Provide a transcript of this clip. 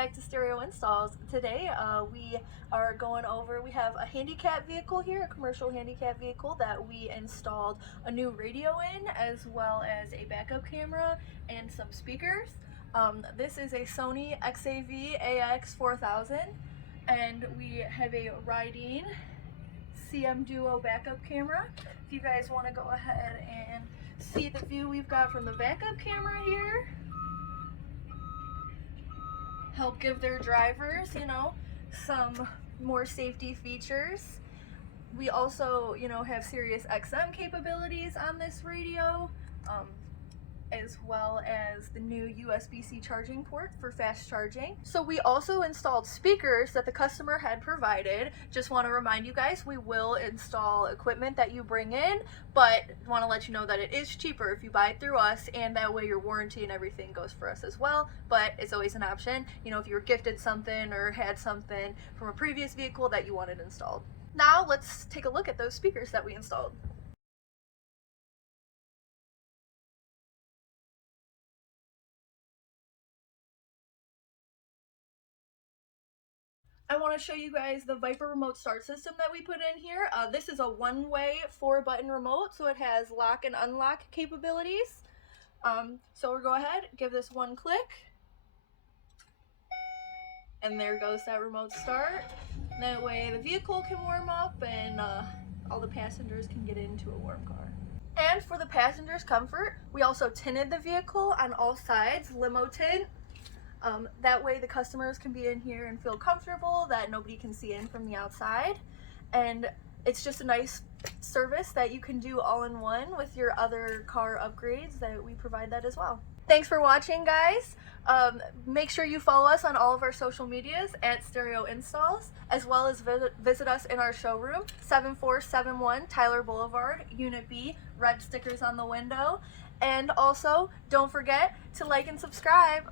back to Stereo Installs. Today we are going over, we have a handicap vehicle here, a commercial handicap vehicle that we installed a new radio in, as well as a backup camera and some speakers. This is a Sony XAV AX4000, and we have a Riding CM Duo backup camera. If you guys want to go ahead and see the view we've got from the backup camera here, help give their drivers, some more safety features. We also, have Sirius XM capabilities on this radio, as well as the new USB-C charging port for fast charging. So we also installed speakers that the customer had provided. Just want to remind you guys, we will install equipment that you bring in, but want to let you know that it is cheaper if you buy it through us, and that way your warranty and everything goes for us as well. But it's always an option, if you were gifted something or had something from a previous vehicle that you wanted installed. Now let's take a look at those speakers that we installed. I want to show you guys the Viper remote start system that we put in here. This is a one-way 4-button remote, so it has lock and unlock capabilities. So we'll go ahead, give this one click, and there goes that remote start. That way the vehicle can warm up and all the passengers can get into a warm car. And for the passengers' comfort, we also tinted the vehicle on all sides, limo tint. That way the customers can be in here and feel comfortable, that nobody can see in from the outside. And it's just a nice service that you can do all in one with your other car upgrades, that we provide that as well. Thanks for watching, guys. Make sure you follow us on all of our social medias at Stereo Installs, as well as visit us in our showroom, 7471 Tyler Boulevard, Unit B, red stickers on the window. And also, don't forget to like and subscribe.